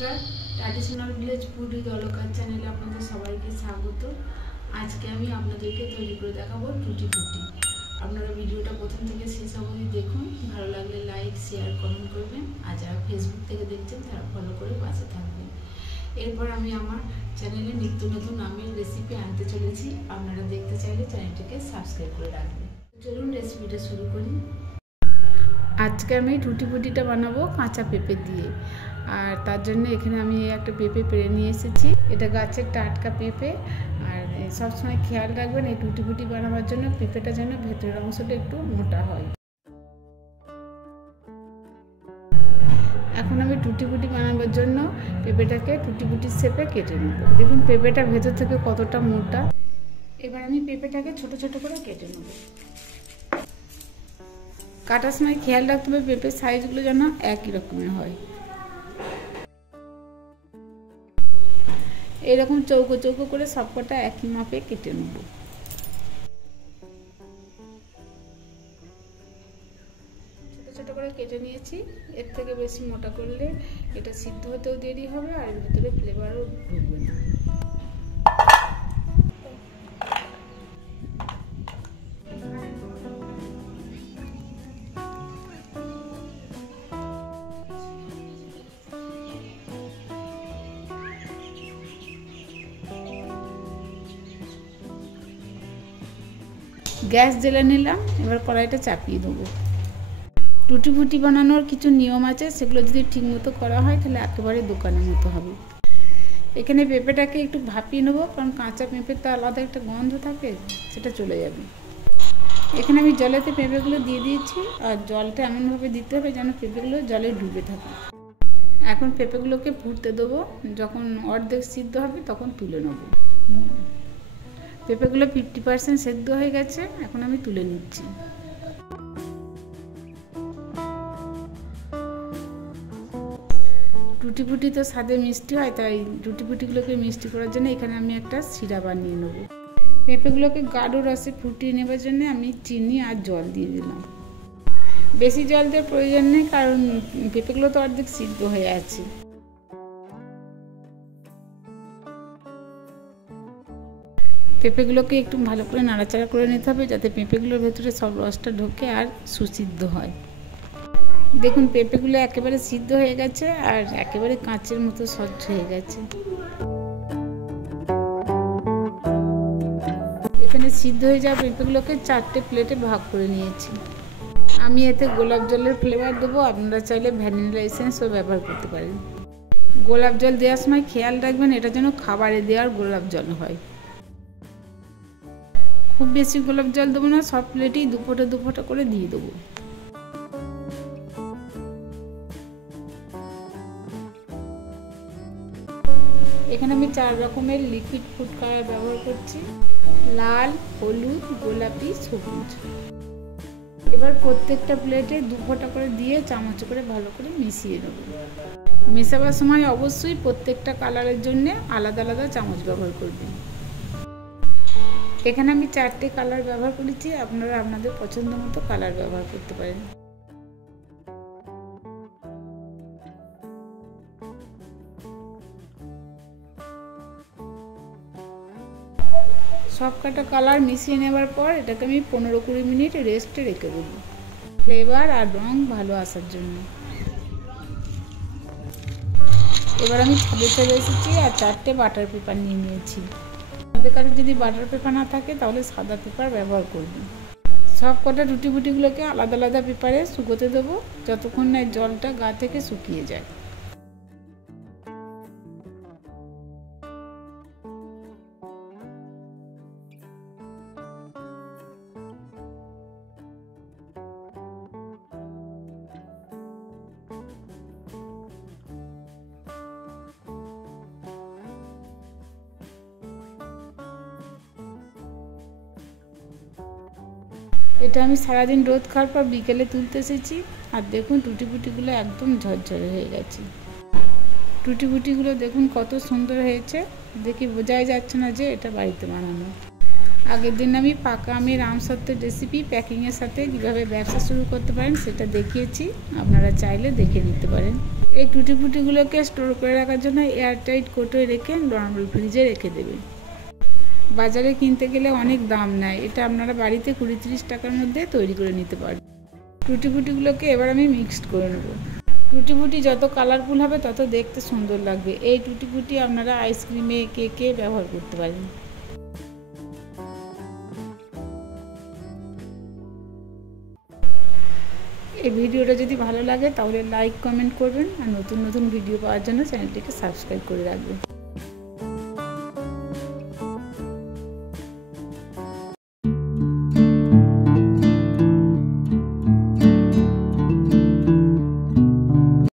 নমস্কার, traditional village food with Alka চ্যানেলে আপনাদের সবাইকে স্বাগত। আজকে আমি আপনাদেরকে তৈরি করে দেখাবো টুটি ফুটি। আপনারা ভিডিওটা প্রথম থেকে শেষ অবধি দেখুন, ভালো লাগলে লাইক শেয়ার কমেন্ট করবেন, আর যারা ফেসবুক থেকে দেখছেন তারা ফলো করে পাশে থাকবেন। এরপর আমি আমার চ্যানেলে নিত্য নতুন আমের রেসিপি আনতে চলেছি, আপনারা দেখতে চাইলে চ্যানেলটিকে সাবস্ক্রাইব করে রাখবেন। চলুন রেসিপিটা শুরু করি। আজকে আমি টুটি ফুটিটা বানাবো কাঁচা পেঁপে দিয়ে, আর তার জন্য এখানে আমি একটা পেঁপে পেড়ে নিয়ে এসেছি। এটা গাছের টাটকা পেঁপে, আর সবসময় খেয়াল রাখবেন এই টুটি ফুটি বানাবার জন্য পেঁপেটা যেন ভেতরের অংশটা একটু মোটা হয়। এখন আমি টুটি ফুটি বানাবার জন্য পেঁপেটাকে টুটি ফুটির শেপে কেটে নেব। দেখুন পেঁপেটা ভেতর থেকে কতটা মোটা। এবার আমি পেঁপেটাকে ছোট ছোট করে কেটে নেব। কাটার সময় খেয়াল রাখতে হবে পেঁপের সাইজগুলো যেন একই রকমের হয়। এরকম চৌকো চৌকো করে সবকটা একই মাপে কেটে নেব। ছোট ছোট করে কেটে নিয়েছি। এর থেকে বেশি মোটা করলে এটা সিদ্ধ হতেও দেরি হবে, আর এর ভিতরে ফ্লেভারও ঢুকবে না। গ্যাস জ্বেলে নিলাম, এবার কড়াইটা চাপিয়ে দেবো। টুটি ফুটি বানানোর কিছু নিয়ম আছে, সেগুলো যদি ঠিক মতো করা হয় তাহলে একেবারে দোকানের মতো হবে। এখানে পেঁপেটাকে একটু ভাপিয়ে নেবো, কারণ কাঁচা পেঁপের তো আলাদা একটা গন্ধ থাকে, সেটা চলে যাবে। এখানে আমি জলেতে পেঁপেগুলো দিয়ে দিয়েছি, আর জলটা এমনভাবে দিতে হবে যেন পেঁপেগুলো জলে ডুবে থাকে। এখন পেঁপেগুলোকে ফুটতে দেবো, যখন অর্ধেক সিদ্ধ হবে তখন তুলে নেবো। পেঁপেগুলো 50% সেদ্ধ হয়ে গেছে, এখন আমি তুলে নিচ্ছি। টুটি ফুটি তো স্বাদে মিষ্টি হয়, তাই টুটি ফুটিগুলোকে মিষ্টি করার জন্য এখানে আমি একটা সিরা বানিয়ে নেব। পেঁপেগুলোকে গাঢ় রসে ফুটিয়ে নেবার জন্য আমি চিনি আর জল দিয়ে দিলাম। বেশি জল দেওয়ার প্রয়োজন নেই, কারণ পেঁপেগুলো তো অর্ধেক সিদ্ধ হয়ে আছে। পেঁপেগুলোকে একটু ভালো করে নাড়াচাড়া করে নিতে হবে, যাতে পেঁপেগুলোর ভেতরে সব রসটা ঢোকে আর সুসিদ্ধ হয়। দেখুন পেঁপেগুলো একেবারে সিদ্ধ হয়ে গেছে, আর একেবারে কাঁচের মতো স্বচ্ছ হয়ে গেছে। এখানে সিদ্ধ হয়ে যাওয়া পেঁপেগুলোকে 4টে প্লেটে ভাগ করে নিয়েছি। আমি এতে গোলাপ জলের ফ্লেভার দেবো, আপনারা চাইলে ভ্যানিলা এসেন্সও ব্যবহার করতে পারেন। গোলাপ জল দেওয়ার সময় খেয়াল রাখবেন এটা যেন খাবারে দেওয়ার গোলাপ জল হয়। খুব বেশি গোলাপ জল দেবো না, সব প্লেটেই 2 ফোঁটা 2 ফোঁটা করে দিয়ে দেবো। এখানে আমি 4 রকমের লিকুইড ফুড কালার ব্যবহার করছি: লাল, হলুদ, গোলাপি, সবুজ। এবার প্রত্যেকটা প্লেটে 2 ফোঁটা করে দিয়ে চামচ করে ভালো করে মিশিয়ে নেব। মেশাবার সময় অবশ্যই প্রত্যেকটা কালারের জন্য আলাদা আলাদা চামচ ব্যবহার করবেন। এখানে আমি 4টে কালার ব্যবহার করেছি, আপনারা আপনাদের পছন্দ মতো কালার ব্যবহার করতে পারেন। সব কটা কালার মিশিয়ে নেওয়ার পর এটাকে আমি 15-20 মিনিট রেস্টে রেখে দেবো, ফ্লেভার আর রং ভালো আসার জন্য। এবার আমি ছাদে চলে এসেছি, আর 4টে বাটার পেপার নিয়ে নিয়েছি। আমাদের কাছে যদি বাটার পেপার না থাকে তাহলে সাদা পেপার ব্যবহার করবেন। সব কটা রুটি ফুটিগুলোকে আলাদা আলাদা পেপারে শুকোতে দেবো, যতক্ষণ না জলটা গা থেকে শুকিয়ে যায়। এটা আমি সারাদিন রোদ খাওয়ার পর বিকেলে তুলতে এসেছি, আর দেখুন টুটি ফুটিগুলো একদম ঝরঝরে হয়ে গেছে। টুটি ফুটিগুলো দেখুন কত সুন্দর হয়েছে, দেখে বোঝাই যাচ্ছে না যে এটা বাড়িতে বানানো। আগের দিন আমি পাকা আমের আমসত্ত্বের রেসিপি প্যাকিংয়ের সাথে কীভাবে ব্যবসা শুরু করতে পারেন সেটা দেখিয়েছি, আপনারা চাইলে দেখে নিতে পারেন। এই টুটি ফুটিগুলোকে স্টোর করে রাখার জন্য এয়ারটাইট কোটোয় রেখে নর্মাল ফ্রিজে রেখে দেবেন। বাজারে কিনতে গেলে অনেক দাম নেয়, এটা আপনারা বাড়িতে 20-30 টাকার মধ্যে তৈরি করে নিতে পারেন। টুটি ফুটিগুলোকে এবার আমি মিক্সড করে নেব। টুটি ফুটি যত কালারফুল হবে তত দেখতে সুন্দর লাগবে। এই টুটি ফুটি আপনারা আইসক্রিমে, কেকে ব্যবহার করতে পারেন। এই ভিডিওটা যদি ভালো লাগে তাহলে লাইক কমেন্ট করবেন, আর নতুন নতুন ভিডিও পাওয়ার জন্য চ্যানেলটিকে সাবস্ক্রাইব করে রাখবেন।